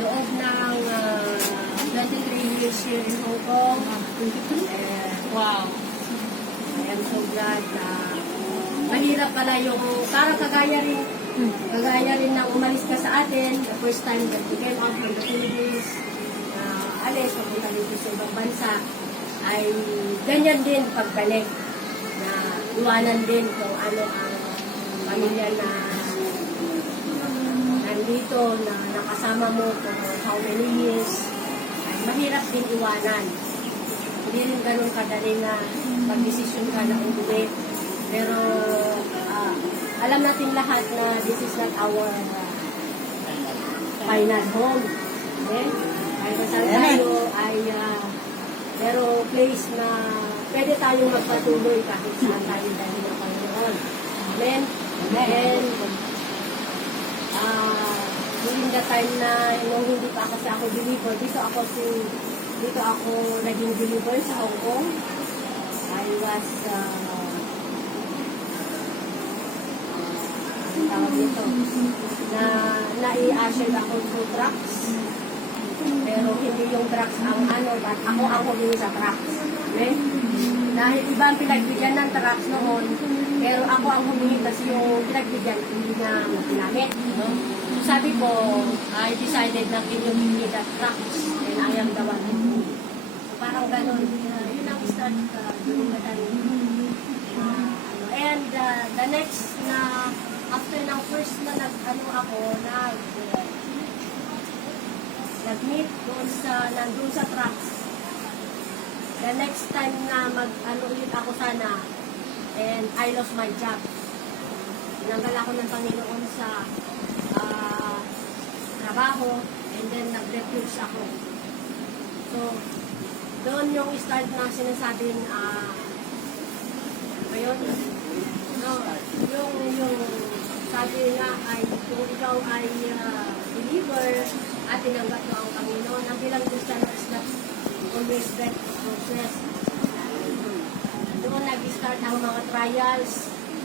loob ng 23 years here in Hong Kong. Wow. I am so glad na mahirap pala yung parang kagaya rin na umalis ka sa atin the first time that you came out from the Philippines, alis, papunta dito sa ibang bansa, ay ganyan din pagbalik na iwanan din kung ano ang pamilya na nandito na nakasama mo for how many years, ay mahirap din iwanan. Hindi rin ganun kadali na mag-desisyon ka na umuwi. Pero alam natin lahat na this is not our final home. Okay? Kahit saan tayo ay pero place na pwede tayong magpatuloy kahit saan tayo dahil ng Panginoon. Amen? And during the time na nung hindi pa kasi ako believer, dito ako naging believer sa Hong Kong. I was tawag dito na nai-usher ako through trucks, pero hindi yung trucks ang but ako ang humingi sa trucks. Okay? Dahil iba ang pinagbigyan ng trucks noon, pero ako ang humingi kasi yung pinagbigyan hindi na ginamit. So sabi ko, I decided na kinuhingi that trucks and I am the one. So parang ganun, yun ang start during the time. And the next na after ng first na nag-meet nandun sa trucks. The next time na ulit ako sana, and I lost my job. Tinanggal ako ng Panginoon sa trabaho, and then nag-refuse ako. So, doon yung start na sinasabing, ngayon, yung sabi nga ay kung ikaw ay believer at tinanggap mo ang Panginoon, ang bilang Christian is not always bad process. Doon nag-start ang mga trials,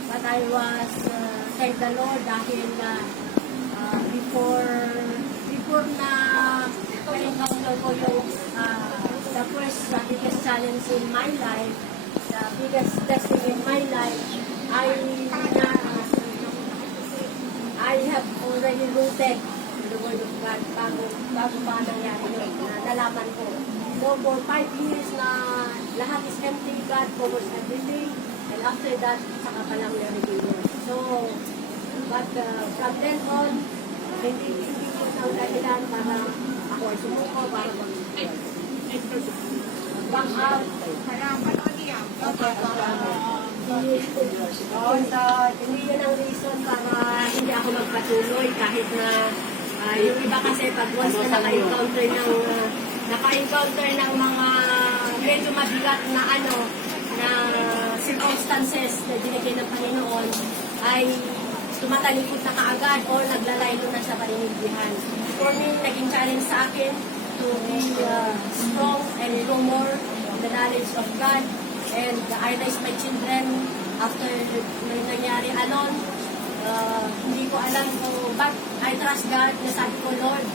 but I was thank the Lord dahil before na na-encounter ko yung the first biggest challenge in my life, the biggest testing in my life, I have already rooted in the Word of God bago pa nangyari yun, na nalaman ko. So for 5 years na lahat is empty, God covers everything, and after that, saka pa lang na-reveal. So, but from then on, hindi yun ang dahilan para ako ay sumuko, para bang out. Hindi yun ang reason para hindi ako magpatuloy kahit na yung iba kasi pag once na naka-encounter ng mga medyo mabigat na na circumstances na binigay ng Panginoon ay tumatalikod na kaagad o naglalaylo na sa paninigdihan. For me, naging challenge sa akin to be strong and know more the knowledge of God. And I raised my children after may nangyari alone. Hindi ko alam kung but I trust God na sabi ko, Lord,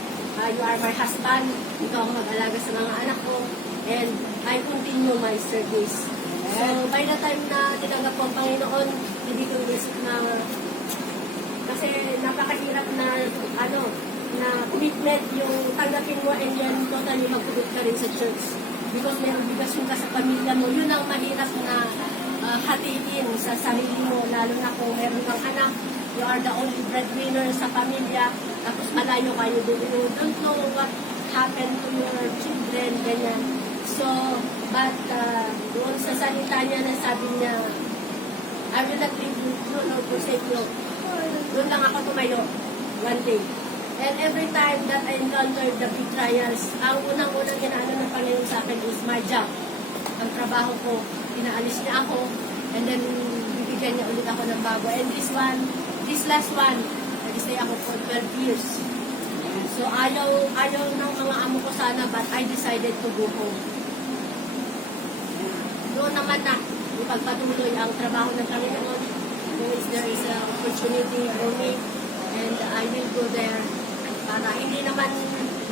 you are my husband. Ikaw ang mag-alaga sa mga anak ko. And I continue my service. So by the time na tinanggap ko ang Panginoon, hindi ko isip na kasi napakahirap na na commitment yung tanggapin mo and yan totally magpugod ka rin sa church. Because may obligasyon ka sa pamilya mo, yun ang mahirap na hatiin sa sarili mo, lalo na kung meron kang anak, you are the only breadwinner sa pamilya, tapos malayo kayo doon, you don't know what happened to your children, ganyan. So, but doon sa salita niya na sabi niya, I will not leave you nor forsake you. Doon lang ako tumayo, one day. And every time that I encountered the big trials, ang unang-unang ginaano ng Panginoon sa akin is my job. Ang trabaho ko, inaalis niya ako, and then bibigyan niya ulit ako ng bago. And this last one, nag-stay ako for 12 years. So ayaw ng mga amo ko sana, but I decided to go home. Doon naman na, ipagpatuloy ang trabaho ng Panginoon. There is an opportunity for me, and I will go there. Para hindi naman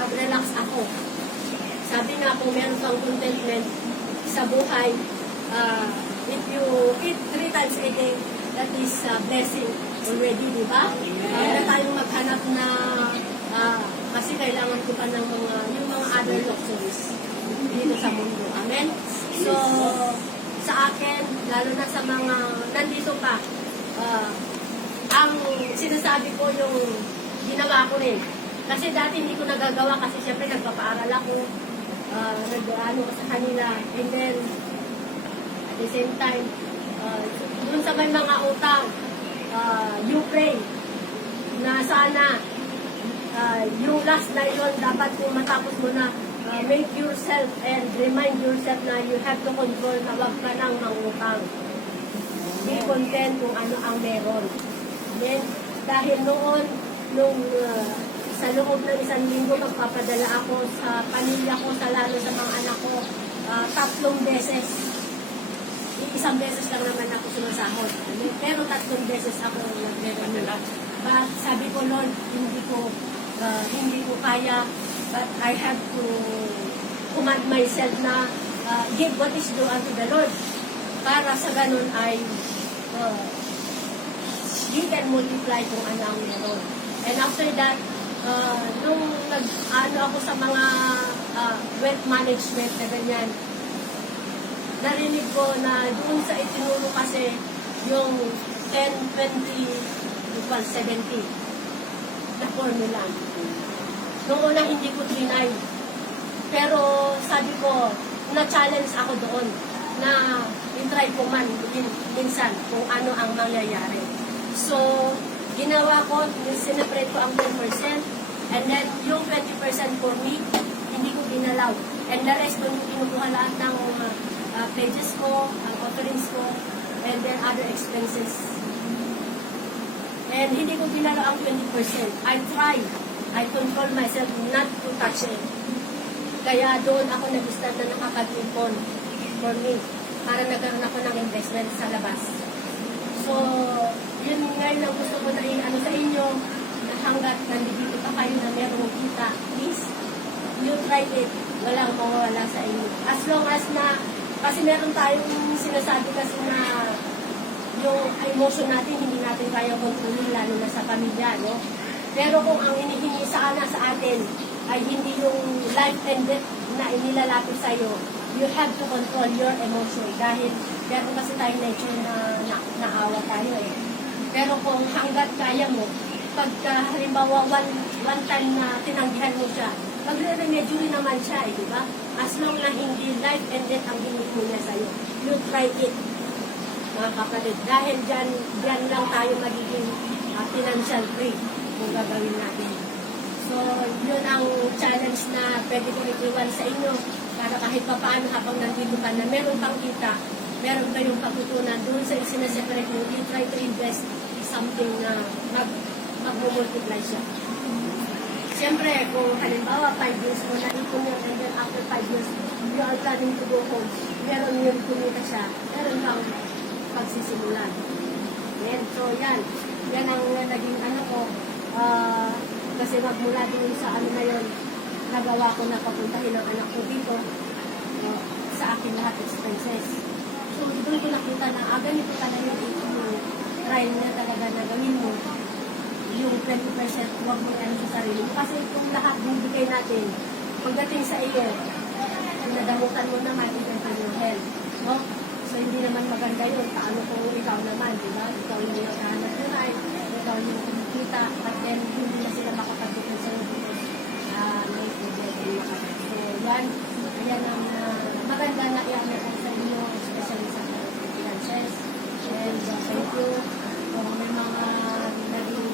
mag-relax ako. Sabi nga kung meron kang contentment sa buhay, if you eat 3 times a day, that is a blessing already, di ba? Huwag na tayong maghanap na kasi kailangan ko pa ng yung mga other luxuries dito sa mundo. Amen? So, sa akin, lalo na sa mga nandito pa, ang sinasabi ko yung ginawa ko rin. Kasi dati hindi ko nagagawa kasi syempre nagpapaaral ako, nag-ano ko sa kanila, and then at the same time, dun sa may mga utang, you pray na sana yung last na yun, dapat kung matapos mo na, make yourself and remind yourself na you have to control na wag ka nang mangutang. Be content kung ano ang meron. Then, dahil noon, sa loob ng 1 linggo, magpapadala ako sa pamilya ko, lalo sa mga anak ko, 3 beses. 1 beses lang naman ako sumasahod. Pero 3 beses ako nagre-remit. But sabi ko, Lord, hindi ko kaya, but I have to command myself na give what is due unto the Lord. Para sa ganun ay He can multiply kung ano ang meron. And after that, nung nag-ano ako sa mga wealth management na ganyan, narinig ko na doon sa itinuro kasi yung 10, 20, equal 70 na formula. Noong una hindi ko trinay. Pero sabi ko, na-challenge ako doon na in-try ko man minsan kung ano ang mangyayari. So, ginawa ko, sineprate ko ang 10%, and then yung 20% for me, hindi ko ginalaw. And the rest ko yung kinukuha lahat ng pages ko, ang offerings ko, and then other expenses. And hindi ko ginalaw ang 20%. I control myself not to touch it. Kaya doon ako nag-start na nakapag-impon for me, para nagkaroon ako ng investment sa labas. So, yun ngayon ang gusto ko na i-ano sa inyo, na hanggat nandito pa kayo na merong kita, please, you try it. Walang mawawala sa inyo. As long as na, kasi meron tayong sinasabi kasi na yung emotion natin, hindi natin kaya kontrolin, lalo na sa pamilya, no? Pero kung ang hinihingi sana sa atin ay hindi yung life and death na inilalapit sa'yo, you have to control your emotion dahil meron kasi tayo nature na naawa tayo eh. Pero kung hanggat kaya mo, pagka halimbawa one time na tinanggihan mo siya, magre-remedyo rin naman siya eh, di ba? As long na hindi life and death ang hingi mo niya sa'yo, you try it, mga kapatid. Dahil dyan lang tayo magiging financial free kung gagawin natin. So, yun ang challenge na pwede ko itiwan sa inyo para kahit pa paano habang nandito ka na meron pang kita, meron kayong patutunan doon sa isinaseparate mo, you try to invest something na mag-multiply siya. Siyempre, kung halimbawa 5 years mo na-ipon yun, and then after 5 years, you are planning to go home, meron yun kumita siya, meron kang pagsisimulan. Yan. So, yan. Yan ang naging ano ko, kasi magmula din sa ano na yun, nagawa ko na papuntahin ang anak ko dito, sa akin lahat expenses. So, doon ko nakita na, ganito pala yung dito mo, try na talaga na gawin mo, yung 20% huwag mo ano sa sarili mo. Kasi kung lahat bibigay natin, pagdating sa iyo, nadamutan mo naman, even for your health. No? So, hindi naman maganda yun. Paano kung ikaw naman, di ba? Ikaw yung naghahanap tunay, ikaw yung kumikita, at then hindi na sila makapagbukan sa iyo because may problem yung makapag. So, yan. Yan ang maganda na i-ano ko sa inyo, especially sa finances. And thank you. Kung may mga naging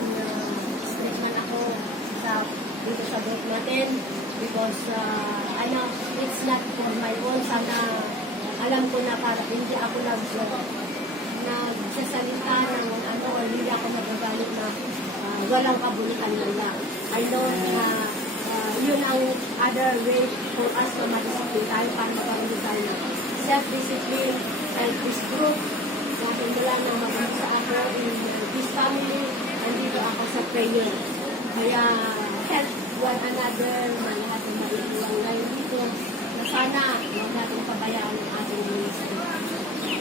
strict man ako dito sa group natin because it's not for my own. Sana alam ko na para hindi ako nagsasalita ng hindi ako magagalit na walang kabuluhan nila. I know na yun ang other way for us to mag-discipline tayo para magkaroon tayo. Self-discipline and this group na mula nang mag-ano sa ako in this family, nandito ako sa prayer. Kaya help one another, sana huwag natin pabayaan ang ating ministry.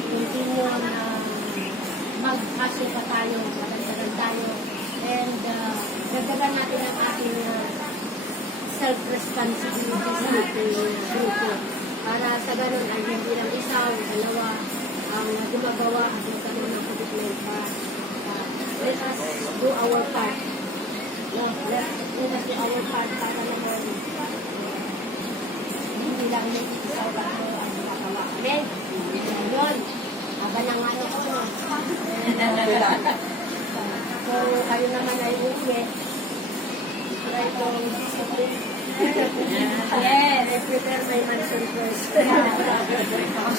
Continue na mag-hustle pa tayo, magdagdagan tayo, and dagdagan natin ang ating self-responsibility sa ating grupo. Para sa ganun ay hindi lang isa o dalawa ang gumagawa at magkaroon ng commitment pa. Let us do our part. No, let us do our part para naman hindi lang yung isa o dalawa ang gumagawa. Amen? Yun. Aba ng ano ko. So, kayo naman ay uwi. Try to Yes. prepare my mansion first. Ako